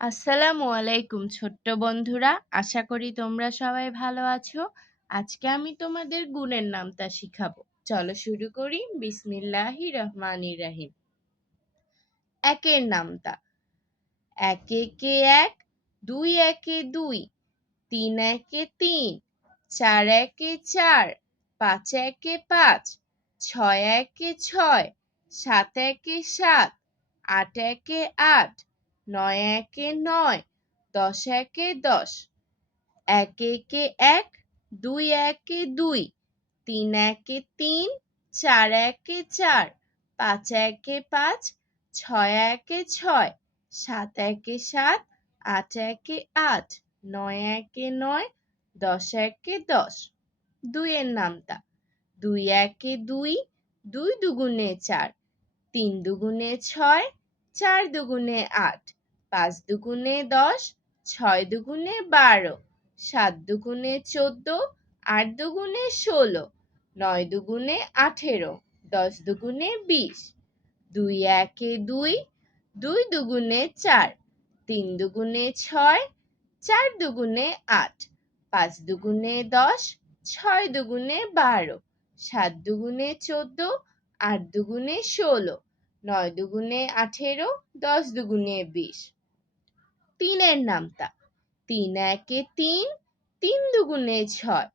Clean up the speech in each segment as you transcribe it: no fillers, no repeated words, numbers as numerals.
আসসালামু আলাইকুম ছোট্ট বন্ধুরা, আশা করি তোমরা সবাই ভালো আছো। আজকে আমি তোমাদের গুণের নামতা শিখাবো। চলো শুরু করি। বিসমিল্লাহির রহমানির রহিম। একের নামতা: এক একে এক, দুই একে দুই, তিন একে তিন, চার একে চার, পাঁচ একে পাঁচ, ছয় একে ছয়, সাত একে সাত, আট একে আট, নয় একে নয়, দশ একে দশ। এক একে এক, দুই একে দুই, তিন একে তিন, চার একে চার, পাঁচ একে পাঁচ, ছয় একে ছয়, সাত একে সাত, আট একে আট, নয় একে নয়, দশ একে দশ। দুইয়ের নামতা: দুই একে দুই, দুই দুগুণে চার, তিন দুগুণে ছয়, চার দুগুণে আট, পাঁচ দুগুণে দশ, ছয় দুগুণে 12, সাত দুগুণে 14, আট দুগুণে 16, নয় দুগুণে 18, দশ দুগুণে 20। দুই একে দুই, দুই দুগুণে চার, তিন দুগুণে ছয়, চার দুগুণে আট, পাঁচ দুগুণে 10, ছয় দুগুণে 12, সাত দুগুণে 14, আট দুগুণে 16, নয় দুগুণে 18, দশ দুগুণে 20। তিনের নামতা: তিন একে তিন, তিন দুগুণে ছয়,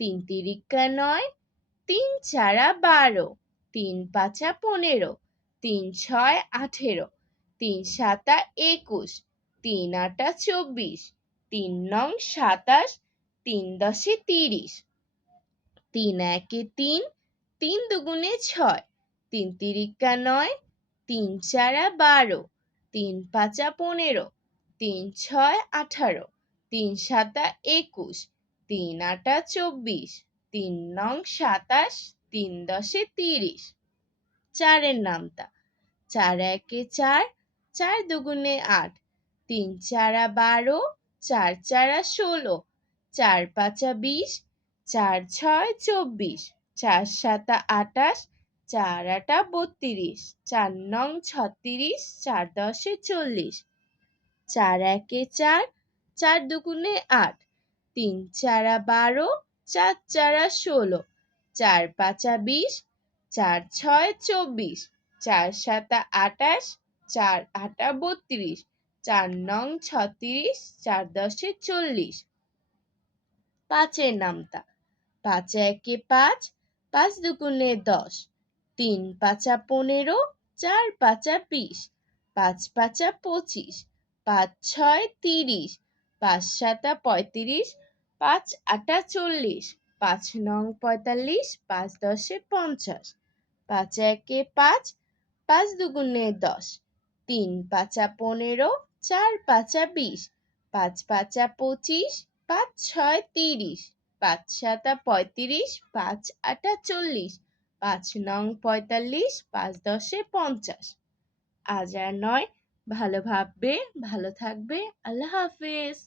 তিন তিরিকা নয়, তিন চারা 12, তিন পাঁচা 15, তিন ছয় 18, তিন সাতা 21, তিন আটা 24, তিন নং 27, তিন দশে 30। তিন একে তিন, তিন দুগুণে ছয়, তিন তিরিকা নয়, তিন চারা 12, তিন পাঁচা 15, তিন ছয় 18, তিন সাতা 21, তিন আটা 24, তিন নং 27, তিন দশে 30। চারের নামতা: চার একে চার, চার দুগুণে আট, তিন চারা 12, চার চারা 16, চার পাঁচা 20, চার ছয় 24, চার সাতা 28, চার আটা 32, চার নং 36, চার দশে 40। চার একে চার, চার দুগুণে আট, তিন চারা 12, চার চারা 16, চার পাঁচা 20, চার ছয় 24, চার সাতা 28, চার আটা 32, চার নং 36, চার দশে 40। পাঁচের নামতা: পাঁচ একে পাঁচ, পাঁচ দুগুণে 10, তিন পাঁচা 15, চার পাঁচা 20, পাঁচ পাঁচা 25, পাঁচ ছয় 30, পাঁচ সাতা 35, পাঁচ আটা 40, পাঁচ নং 45, পাঁচ দশে 50। পাঁচ একে পাঁচ, পাঁচ দুগুণে 10, তিন পাঁচা 15, চার পাঁচা 20, পাঁচ পাঁচা 25, পাঁচ ছয় 30, পাঁচ সাতা 35, পাঁচ আটা 40, পাঁচ নং 45, পাঁচ দশে 50। আজ আর নয়, ভালো ভাববে, ভালো থাকবে। আল্লাহ হাফেজ।